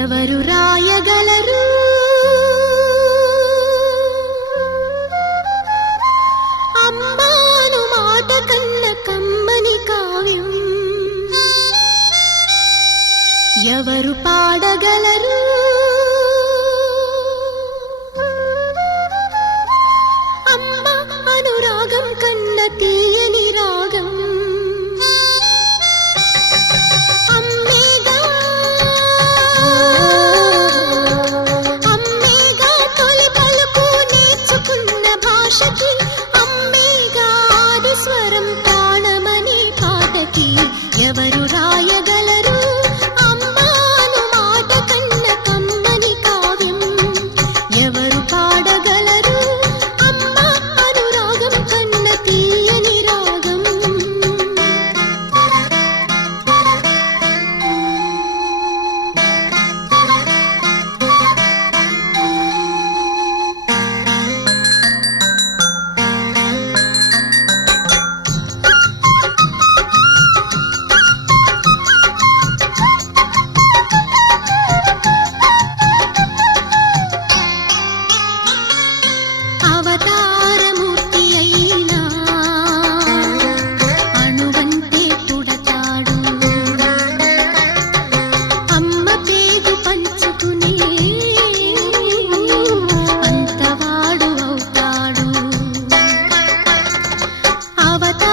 ఎవరు రాయగలరు అమ్మాను మాట కన్న కమ్మని కావ్యం ఎవరు పాడగలరు అమ్మ అనురాగం కన్న తీయని రాగం అమ్మేగా తొలి పలుకు నేర్చుకున్న భాషకి అమ్మేగా ఆది స్వరం ప్రాణమని పాటకి ఎవరు రాయగలరు అమ్మాను మాట కన్న కమ్మని కావ్యం ఎవరు పాడగలరు అమ్మ అనురాగం కన్న తీయని రాగం అవతారమూర్తి అయినా అణువంతే పుడతాడు అమ్మ పేగు పంచుకునే అంతవాడు అవుతాడు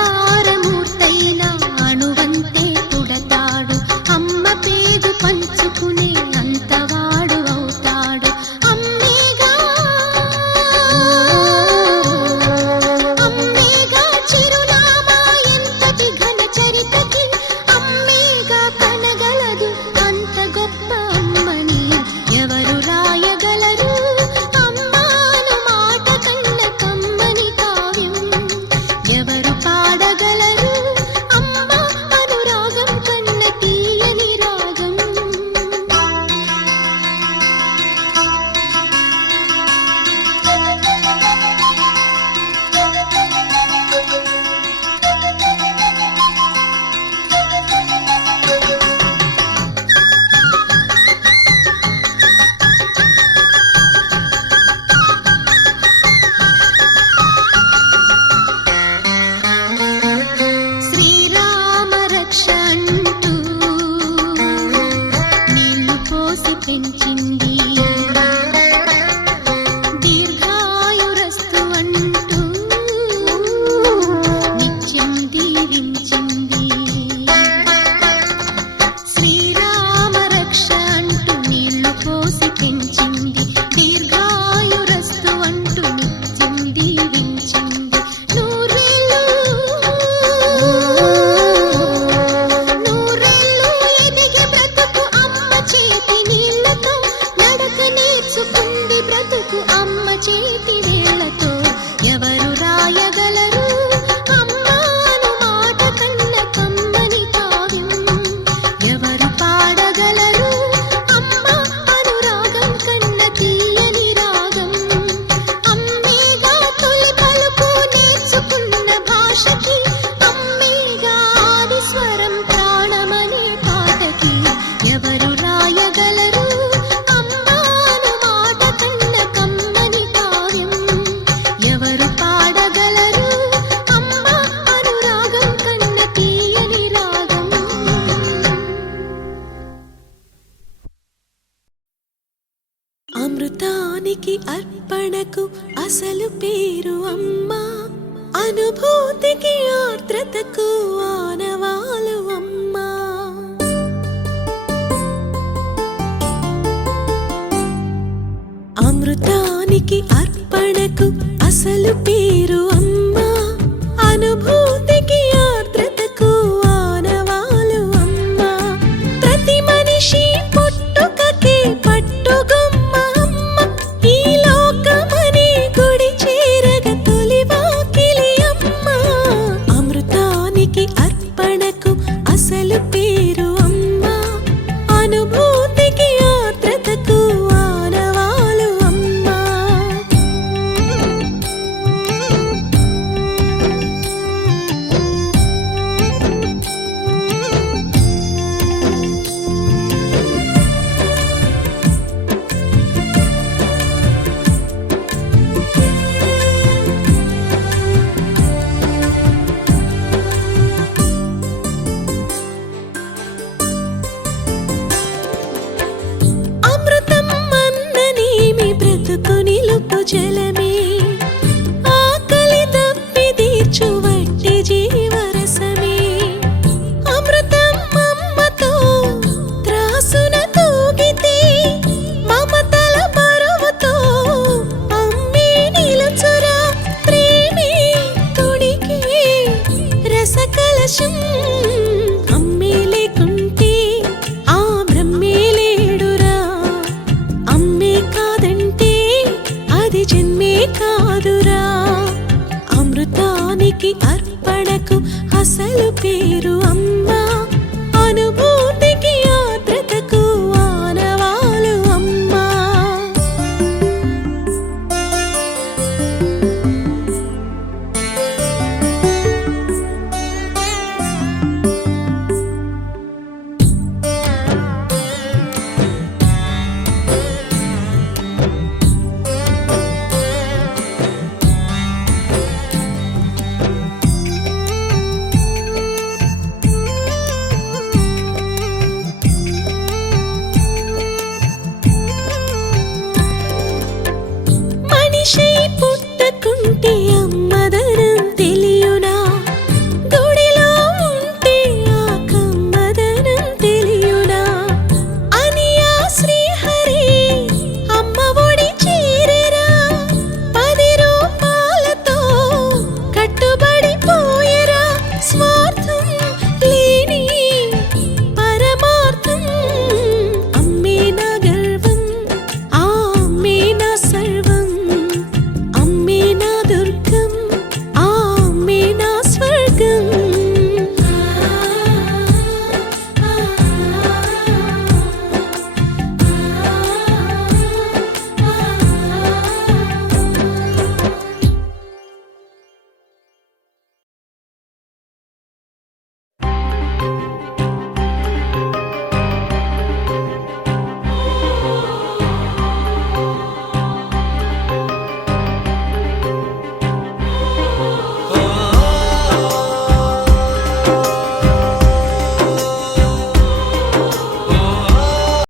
అవతారమూర్తైనా అణువంతే పుడతాడు అమ్మ పేగు పంచుకునే అంతవాడు అవుతాడు అమ్మేగా చిరునామా ఎంతటి ఘన చరితకి అమ్మేగా కనగలదు అంత గొప్ప అమ్మని ఎవరు రాయగలరు అమ్మాను మాట కన్న కమ్మని కావ్యం ఎవరు పాడగలరు అమ్మ అనురాగం కన్న తీయని రాగం శ్రీరామ రక్ష అంటూ నీళ్లు పోసి పెంచింది దీర్ఘాయురస్తు అంటూ నిత్యం దీవించింది శ్రీరామ రక్ష అంటూ నీళ్లు పోసి పెంచింది దీర్ఘాయురస్తు అంటూ నిత్యం దీవించింది నూరేళ్ళు ఎదిగే బ్రతుకు అమ్మ చేతి నీళ్లతో నడక నేర్చుకుంది బ్రతుకు అమ్మ చేతి వేళ్లతో ఎవరు రాయగలరు అమ్మాను మాట కన్న కమ్మని కావ్యం ఎవరు పాడగలరు అమ్మ అనురాగం కన్న తీయని రాగం అమ్మేగా తొలి పలుకు నేర్చుకున్న భాషకి అమ్మేగా ఆది స్వరం ప్రాణమనే పాటకి ఎవరు రాయగలరు అమ్మాను మాట కన్న కమ్మని కావ్యం ఎవరు పాడగలరు అమ్మ అనురాగం కన్న తీయని రాగం అమృతానికి అర్పణకు అసలు పేరు అమ్మ అనుభూతికి ఆర్ద్రతకు ఆనవాలు అమ్మ అమృతానికి అర్పణకు అసలు పేరు అమ్మ అనుభూతికి ఆర్ద్రతకు ఆనవాలు అమ్మ ప్రతి మనిషి పుట్టుకకే పట్టుగొమ్మ అమ్మ ఈ లోకమనే గుడి చేరగ తొలి వాకిలి అమ్మ ఆకాశం అమ్మే లేకుంటే ఆ బ్రహ్మే లేడురా. అమ్మే కాదంటే అది జన్మే కాదురా. అమృతానికి అర్పణకు అసలు పేరు అమ్మ.